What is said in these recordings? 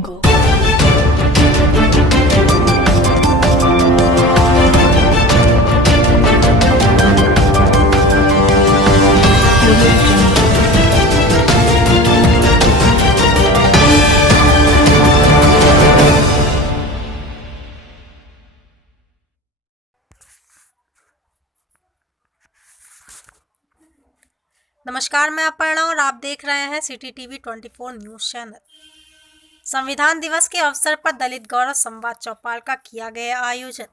Go. नमस्कार, मैं अपर्णा और आप देख रहे हैं सिटी टीवी 24 न्यूज चैनल। संविधान दिवस के अवसर पर दलित गौरव संवाद चौपाल का किया गया आयोजन।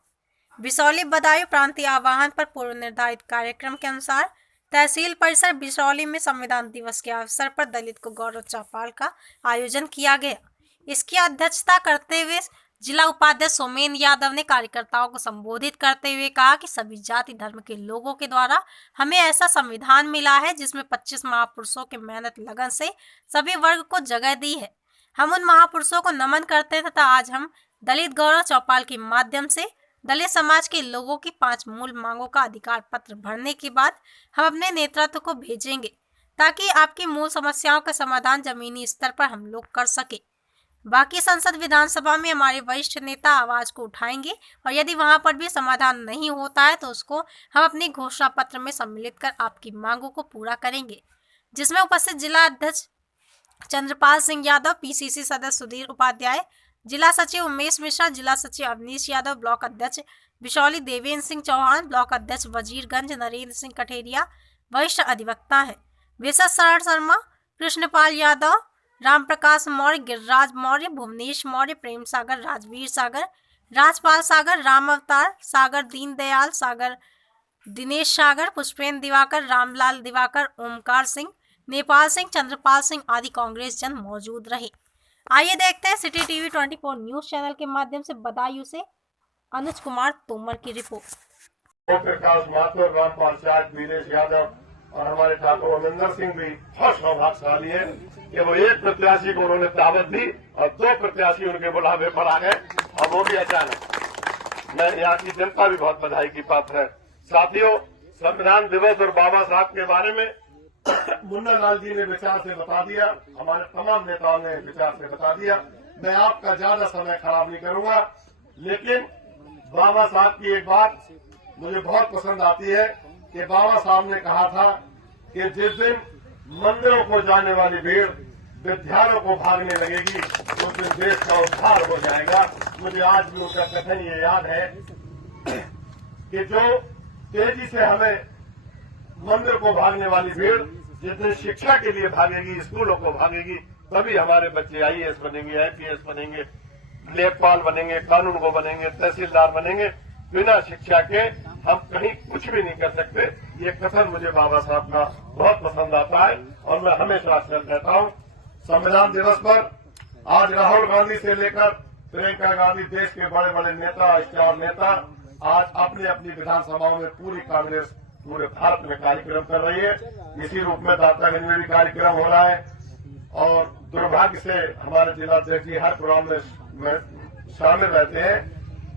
बिसौली बदायूं प्रांतीय आवाहन पर पूर्व निर्धारित कार्यक्रम के अनुसार तहसील परिसर बिसौली में संविधान दिवस के अवसर पर दलित को गौरव चौपाल का आयोजन किया गया। इसकी अध्यक्षता करते हुए जिला उपाध्यक्ष सोमेन यादव ने कार्यकर्ताओं को संबोधित करते हुए कहा कि सभी जाति धर्म के लोगों के द्वारा हमें ऐसा संविधान मिला है जिसमें 25 महापुरुषों के मेहनत लगन से सभी वर्ग को जगह दी है। हम उन महापुरुषों को नमन करते हैं तथा आज हम दलित गौरव चौपाल के माध्यम से दलित समाज के लोगों की 5 मूल मांगों का अधिकार पत्र भरने के बाद हम अपने नेतृत्व को भेजेंगे ताकि आपकी मूल समस्याओं का समाधान जमीनी स्तर पर हम लोग कर सके। बाकी संसद विधानसभा में हमारे वरिष्ठ नेता आवाज को उठाएंगे और यदि वहां पर भी समाधान नहीं होता है तो उसको हम अपने घोषणा पत्र में सम्मिलित कर आपकी मांगों को पूरा करेंगे, जिसमें उपस्थित जिला अध्यक्ष चंद्रपाल सिंह यादव, पीसीसी सदस्य सुधीर उपाध्याय, जिला सचिव उमेश मिश्रा, जिला सचिव अवनीश यादव, ब्लॉक अध्यक्ष बिशौली देवेंद्र सिंह चौहान, ब्लॉक अध्यक्ष वजीरगंज नरेंद्र सिंह कठेरिया वरिष्ठ अधिवक्ता है, विशेष शरण शर्मा, कृष्णपाल यादव, राम प्रकाश मौर्य, गिरिराज मौर्य, भुवनेश मौर्य, प्रेम सागर, राजवीर सागर, राजपाल सागर, राम अवतार सागर, दीनदयाल सागर, दिनेश सागर, पुष्पेंद्र दिवाकर, रामलाल दिवाकर, ओमकार सिंह, नेपाल सिंह, चंद्रपाल सिंह आदि कांग्रेस जन मौजूद रहे। आइए देखते हैं सिटी टीवी 24 न्यूज चैनल के माध्यम से बदायूं से अनुज कुमार तोमर की रिपोर्ट। प्रकाश माथुर, रामपाल शाह, वीरेश यादव और हमारे ठाकुर अमरिंदर सिंह भी बहुत सौभाग्यशाली है कि वो एक प्रत्याशी को उन्होंने दावत दी और 2 प्रत्याशी उनके बुलावे पर आ गए और वो भी अचानक। मैं यहाँ की जनता भी बहुत बधाई की पात्र है। साथियों, संविधान दिवस और बाबा साहब के बारे में मुन्ना लाल जी ने विचार से बता दिया, हमारे तमाम नेताओं ने विचार से बता दिया। मैं आपका ज्यादा समय खराब नहीं करूंगा, लेकिन बाबा साहब की एक बात मुझे बहुत पसंद आती है कि बाबा साहब ने कहा था कि जिस दिन मंदिरों को जाने वाली भीड़ विद्यालयों को भागने लगेगी उस दिन देश का उद्धार हो जाएगा। मुझे आज भी उनका कथन ये याद है कि जो तेजी से हमें मंदिर को भागने वाली भीड़ जिस दिन शिक्षा के लिए भागेगी, स्कूलों को भागेगी, तभी हमारे बच्चे आईएएस बनेंगे, आईपीएस बनेंगे, लेखपाल बनेंगे, कानून को बनेंगे, तहसीलदार बनेंगे। बिना शिक्षा के हम कहीं कुछ भी नहीं कर सकते। ये कथन मुझे बाबा साहब का बहुत पसंद आता है और मैं हमेशा अक्सर कहता हूँ। संविधान दिवस पर आज राहुल गांधी से लेकर प्रियंका गांधी, देश के बड़े बड़े नेता, स्टार नेता आज अपनी अपनी विधानसभाओं में पूरी कांग्रेस पूरे भारत में कार्यक्रम कर रही है। इसी रूप में दातागंज में भी कार्यक्रम हो रहा है और दुर्भाग्य से हमारे जिलाध्यक्ष जी हर प्रोग्राम में शामिल रहते हैं।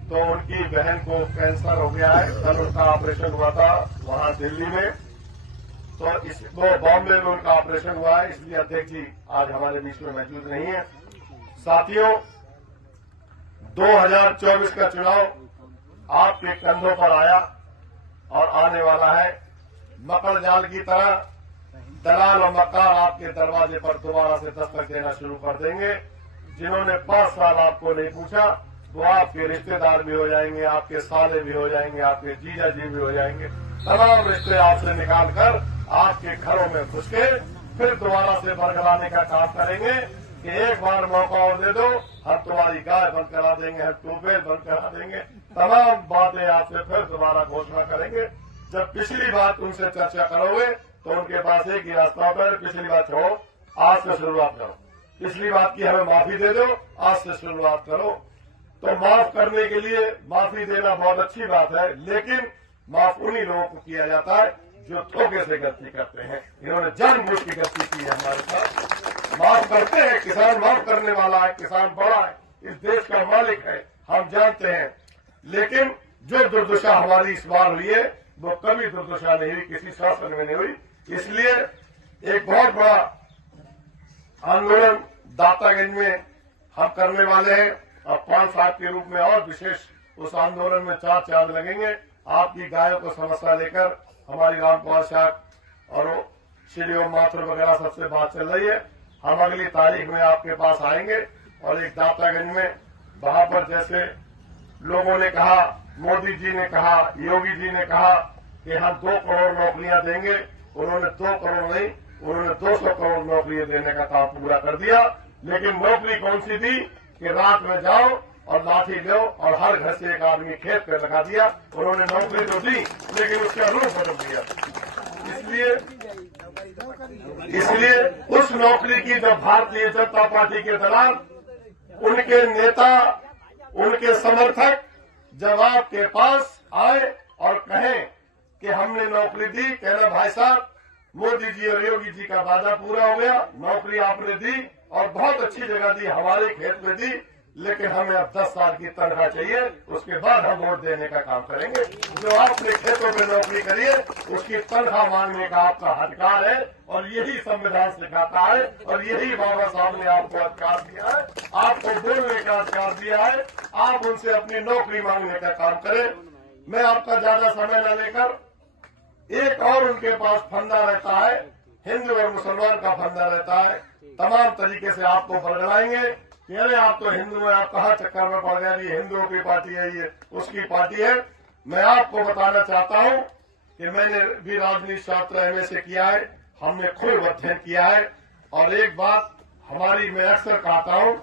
तो उनकी बहन को कैंसर हो गया है, कल उनका ऑपरेशन हुआ था वहां दिल्ली में, तो वो बॉम्बे में उनका ऑपरेशन हुआ है, इसलिए अध्यक्ष जी आज हमारे बीच में मौजूद नहीं है। साथियों, 2024 का चुनाव आपके कंधों पर आया और आने वाला है। मकर जाल की तरह दलाल और मक्कार आपके दरवाजे पर दोबारा से दस्तक देना शुरू कर देंगे। जिन्होंने 5 साल आपको नहीं पूछा वो आपके रिश्तेदार भी हो जाएंगे, आपके साले भी हो जाएंगे, आपके जीजा जी भी हो जाएंगे। तमाम रिश्ते आपसे निकाल कर आपके घरों में घुस के फिर दोबारा से बरगलाने का काम करेंगे कि एक बार मौका और दे दो, हम तुम्हारी गाय बंद करा देंगे, हम ट्यूबवेल बंद करा देंगे। तमाम बातें आपसे फिर दोबारा घोषणा करेंगे। जब पिछली बात उनसे चर्चा करोगे तो उनके पास एक ही रास्ता होता है, पिछली बात छोड़ो, आज से शुरुआत करो। पिछली बात की हमें माफी दे दो, आज से शुरुआत करो। तो माफ करने के लिए माफी देना बहुत अच्छी बात है, लेकिन माफ उन्हीं लोगों को किया जाता है जो धोखे से गलती करते हैं। इन्होंने जानबूझ की गलती की है हमारे साथ। माफ करते हैं, किसान माफ करने वाला है, किसान बड़ा है, इस देश का मालिक है, हम जानते हैं। लेकिन जो दुर्दशा हमारी इस बार हुई है वो कभी दुर्दशा नहीं हुई, किसी शासन में नहीं हुई। इसलिए एक बहुत बड़ा आंदोलन दातागंज में हम करने वाले हैं। अब 5 साल के रूप में और विशेष उस आंदोलन में 4 चांद लगेंगे। आपकी गायों को समस्या लेकर हमारी रामपाल शाह और श्री ओम माथुर वगैरह सबसे बात चल रही है। हम अगली तारीख में आपके पास आएंगे और एक दातागंज में वहां पर जैसे लोगों ने कहा, मोदी जी ने कहा, योगी जी ने कहा कि हम 2 करोड़ नौकरियां देंगे, उन्होंने 2 करोड़ नहीं, उन्होंने 200 करोड़ नौकरियां देने का काम पूरा कर दिया। लेकिन नौकरी कौन सी दी कि रात में जाओ और लाठी लो और हर घर से एक आदमी खेत पे लगा दिया। उन्होंने नौकरी तो दी लेकिन उसका रूप बदल दिया। इसलिए उस नौकरी की जो भारतीय जनता पार्टी के दलाल, उनके नेता, उनके समर्थक जब आपके पास आए और कहें कि हमने नौकरी दी, कहना भाई साहब मोदी जी और योगी जी का वादा पूरा हो गया, नौकरी आपने दी और बहुत अच्छी जगह दी, हमारे खेत में दी, लेकिन हमें अब 10 साल की तनख्वाह चाहिए, उसके बाद हम वोट देने का काम करेंगे। जो आपने खेतों में नौकरी करी है उसकी तनख्वाह मांगने का आपका अधिकार है और यही संविधान सिखाता है और यही बाबा साहब ने आपको अधिकार दिया है, आपको बोलने का अधिकार दिया है। आप उनसे अपनी नौकरी मांगने का काम करें। मैं आपका ज्यादा समय न लेकर, एक और उनके पास फंदा रहता है, हिंदू और मुसलमान का फंदा रहता है। तमाम तरीके से आपको बरगलाएंगे कि अरे आप तो हिंदू हैं, आप कहाँ चक्कर में पड़ गया, ये हिंदुओं की पार्टी है, ये उसकी पार्टी है। मैं आपको बताना चाहता हूं कि मैंने भी राजनीति शास्त्र एमए से किया है, हमने खूब अध्ययन किया है और एक बात हमारी मैं अक्सर कहता हूं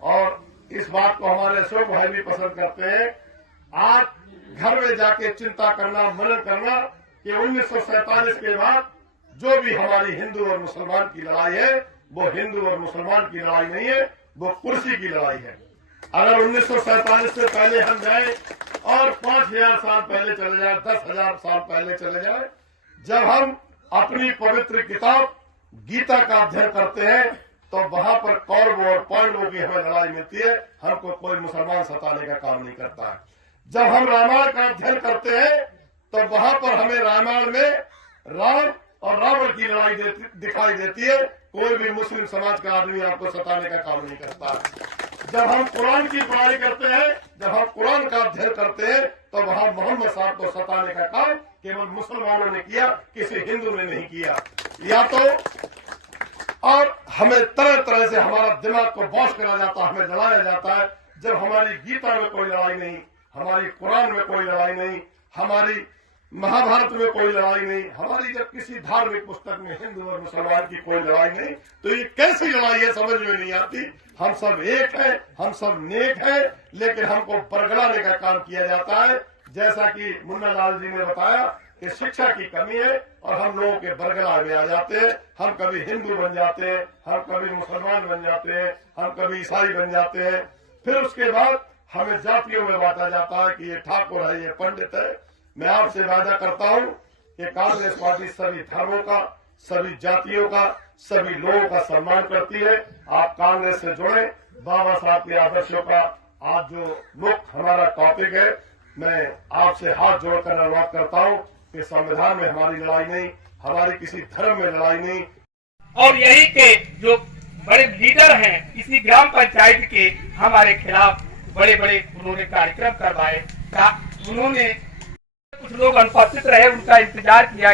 और इस बात को हमारे अशोक भाई भी पसंद करते हैं। आज घर में जाके चिंता करना, मनन करना कि 1947 के बाद जो भी हमारी हिंदू और मुसलमान की लड़ाई है वो हिंदू और मुसलमान की लड़ाई नहीं है, वो कुर्सी की लड़ाई है। अगर 1947 से पहले हम जाए और 5000 साल पहले चले जाए, 10,000 साल पहले चले जाए, जब हम अपनी पवित्र किताब गीता का अध्ययन करते हैं तो वहां पर कौरवों और पांडवों की हमें लड़ाई मिलती है, हमको कोई मुसलमान सताने का काम नहीं करता है। जब हम रामायण का अध्ययन करते हैं तो वहां पर हमें रामायण में राम और रावण की लड़ाई दिखाई देती है, कोई भी मुस्लिम समाज का आदमी आपको सताने का काम नहीं करता। जब हम कुरान की पढ़ाई करते हैं, जब हम कुरान का अध्ययन करते हैं तो वहां मोहम्मद साहब को सताने का काम केवल मुसलमानों ने किया, किसी हिंदू ने नहीं किया। या तो और हमें तरह तरह से हमारा दिमाग को वॉश करा जाता है, हमें लड़ाया जाता है। जब हमारी गीता में कोई लड़ाई नहीं, हमारी कुरान में कोई लड़ाई नहीं, हमारी महाभारत में कोई लड़ाई नहीं, हमारी जब किसी धार्मिक पुस्तक में हिंदू और मुसलमान की कोई लड़ाई नहीं, तो ये कैसी लड़ाई है समझ में नहीं आती। हम सब एक हैं, हम सब नेक हैं, लेकिन हमको बरगलाने का काम किया जाता है। जैसा कि मुन्ना लाल जी ने बताया कि शिक्षा की कमी है और हम लोगों के बरगला में आ जाते हैं। हम कभी हिंदू बन जाते हैं, हम कभी मुसलमान बन जाते हैं, हम कभी ईसाई बन जाते हैं। फिर उसके बाद हमें जातियों में बांटा जाता है कि ये ठाकुर है, ये पंडित है। मैं आपसे वादा करता हूं कि कांग्रेस पार्टी सभी धर्मों का, सभी जातियों का, सभी लोगों का सम्मान करती है। आप कांग्रेस से जुड़े, बाबा साहब के आदर्शों का आज जो मुख्य हमारा टॉपिक है, मैं आपसे हाथ जोड़कर अनुरोध करता हूं कि संविधान में हमारी लड़ाई नहीं, हमारी किसी धर्म में लड़ाई नहीं। और यही के जो बड़े लीडर हैं इसी ग्राम पंचायत के हमारे खिलाफ बड़े बड़े उन्होंने कार्यक्रम करवाए। उन्होंने कुछ लोग अनुपस्थित रहे, उनका इंतजार किया।